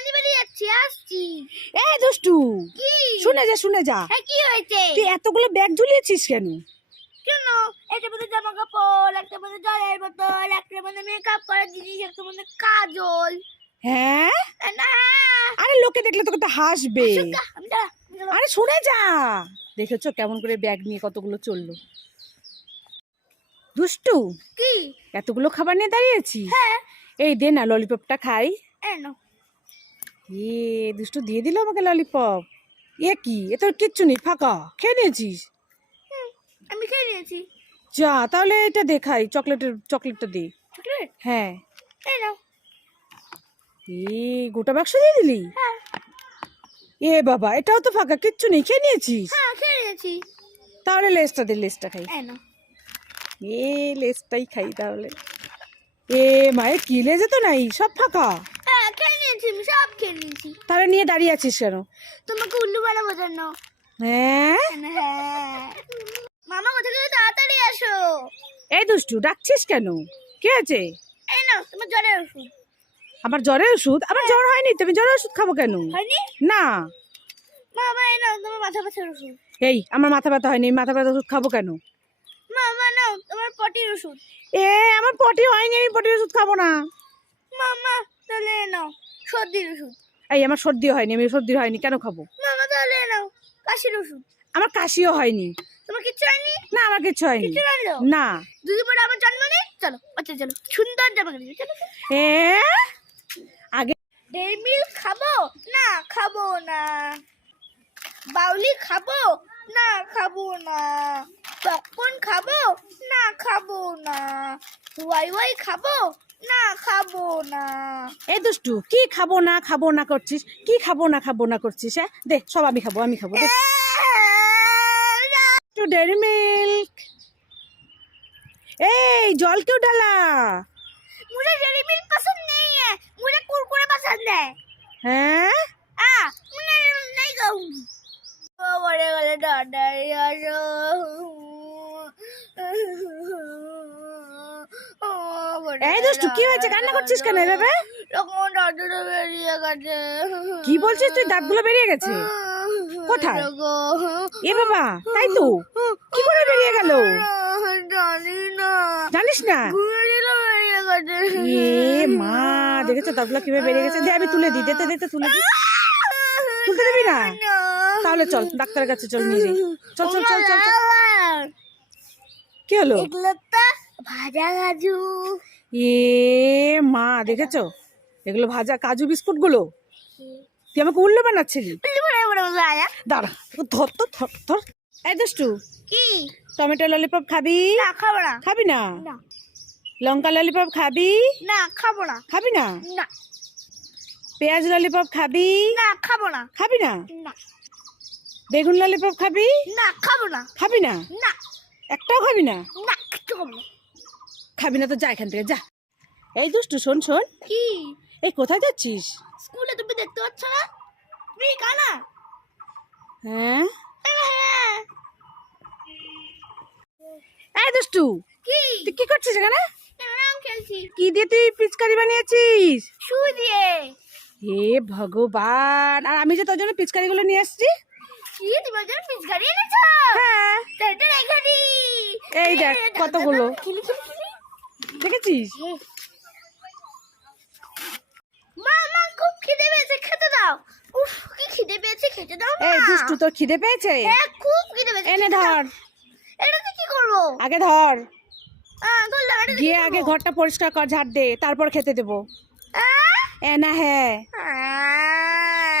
নানি বাড়ি যাচ্ছি, আসছি। এই দুষ্টু, কি? শুনে যা। কি হয়েছে? তুই এতগুলো ব্যাগ ঝুলিয়েছিস কেন? কেন? এটার মধ্যে জামা কাপড়, একটা মধ্যে জলের বোতল, একটা মধ্যে মেকআপ করার জিনিস, একটা মধ্যে কাজল। হ্যাঁ, না, আরে লোকে দেখলে তোকে তো হাসবে। আমি দাঁড়া। আরে শুনে যা। দেখেছো কেমন করে ব্যাগ নিয়ে কতগুলো চললো। দুষ্টু, কি? এতগুলো খাবার নিয়ে দাঁড়িয়েছিস? হ্যাঁ। এই দে না, ললিপপটা খাই। নাও। এ দুষ্টু দিয়ে দিল আমাকে ললিপপ। এ কি, এ তোর কিচ্ছু নেই, ফাঁকা। খেয়ে নিয়েছিস? আমি খেয়ে নিয়েছি। যা, তাহলে এটা দেখাই, চকলেটটা দে। চকলেট? হ্যাঁ। নাও। গোটা বাক্স দিয়ে দিলি? হ্যাঁ। এ বাবা, এটাও তো ফাঁকা, কিচ্ছু নেই। খেয়ে নিয়েছিস? হ্যাঁ, খেয়ে নিয়েছি। তাহলে লেসটা দে, লেসটা খাই। নাও। লেসটাই খাই তাহলে। মায়ের কি লেজে তো নাই, সব ফাঁকা। হ্যাঁ, খেয়ে নিয়েছি, আমি সব খেয়ে নিয়েছি। তাহলে নিয়ে দাঁড়িয়ে আছিস কেন? তোমাকে উল্লু বানাবো জন্য। হ্যাঁ। হ্যাঁ। মামা কোথায় গেলে, তাড়াতাড়ি আসো। এই দুষ্টু, ডাকছিস কেন? কি আছে? এই নাও তোমার জ্বরের ওষুধ। আমার জ্বরের ওষুধ? আমার জ্বর হয়নি, তুমি জ্বরের ওষুধ খাবো কেন? হয়নি? না। মামা এই নাও তোমার মাথা ব্যথার ওষুধ। এই, আমার মাথা ব্যথা হয়নি, মাথা ব্যথা ওষুধ খাবো কেন? মামা নাও তোমার পটির ওষুধ। আমার পটি হয়নি, আমি পটির ওষুধ খাবো না। মামা তাহলে নাও সর্দির ওষুধ। আমার সর্দি হয়নি, আমি সর্দি হয়নি, কেন খাবো? মামা তাহলে নাও কাশির ওষুধ। আমার কাশিও হয়নি। তোমার কিচ্ছু হয়নি? না, আমার কিছু হয়নি। কিছু হলো না। দুদিন পরে আমার জন্ম নেই, চলো আচ্ছা চলো সুন্দর জামা কিনে চলো। আগে ডেইরি মিল্ক খাবো? না খাবো না। বাউলি খাবো? না খাবো না। পপকর্ন খাবো? না খাবো না। ওয়াই ওয়াই খাবো? না খাবো না। এই দুষ্টু, কি খাবো না করছিস? কি খাবো না করছিস? হ্যাঁ, দে, সব আমি খাবো দে। একটু ডেয়ারি মিল্ক। এই জল কেউ ডালা। मुझे डेयरी मिल्क पसंद नहीं है, मुझे कुरकुरे पसंद है। হ্যাঁ, मैं नहीं खाऊंगी। ओ बड़े वाले दादा यारो। এই দুষ্টু, কি হয়েছে? কান্না করছিস কেন এভাবে? তখন দাদুটা বেরিয়ে গেছে। কি বলছিস তুই? দাঁতগুলো বেরিয়ে গেছে? কোথায়? এ বাবা, তাই তো। কি করে বেরিয়ে গেল? জানি না। জানিস না? ঘুরে দিল বেরিয়ে গেছে। মা, দেখেছো দাঁতগুলো কিভাবে বেরিয়ে গেছে? দে, আমি তুলে দিই। দে তুলে দিই। তুলতে দিবি না? তাহলে চল ডাক্তারের কাছে, চল নিয়ে যাই। চল। কি হলো? এগুলো তো ভাজা কাজু। মা, দেখেছো এগুলো ভাজা কাজু বিস্কুট গুলো? তুই আমাকে উল্লু বানাচ্ছিলি। দাঁড়া, ধর। এই দুষ্টু, কি? টমেটো ললিপপ খাবি? না খাবো না। খাবি না? না। লঙ্কা ললিপপ খাবি? না খাবো না। খাবি না? না। পেঁয়াজ ললিপপ খাবি? না খাবো না। খাবি না? না। বেগুন ললিপপ খাবি? না খাবো না। খাবি না? না। একটাও খাবি না? না কিচ্ছু খাবো না। খাবি না তো যা এখান থেকে, যা। এই দুষ্টু, শোন। কি? এই কোথায় যাচ্ছিস? স্কুলে তুমি দেখতে পাচ্ছ না? তুমি কানা? হ্যাঁ। হ্যাঁ। এই দুষ্টু, কি? তুই কি করছিস এখানে? রং খেলছি। কি দিয়ে তুই পিচকারি বানিয়েছিস? সুই দিয়ে। হে ভগবান, আর আমি যে তোর জন্য পিচকারি গুলো নিয়ে আসছি। কি তোমার জন্য পিচকারি এনেছো? হ্যাঁ। সেটা রেখে দি। এই দেখ কতগুলো। খেলি। দেখেছিস? মা খুব খিদে পেয়েছে, খেতে দাও। উফ কি খিদে পেয়েছে, খেতে দাও না। এই দুষ্টু, তোর খিদে পেয়েছে? হ্যাঁ খুব খিদে পেয়েছে। এনে খেতে দাও। ধর। এটাতে কি করবো? আগে ধর, ধরলাম, এটাতে কি গিয়ে করবো? আগে ঘরটা পরিষ্কার কর, ঝাড় দে, তারপর খেতে দেবো। আহ? না, হ্যাঁ। আহ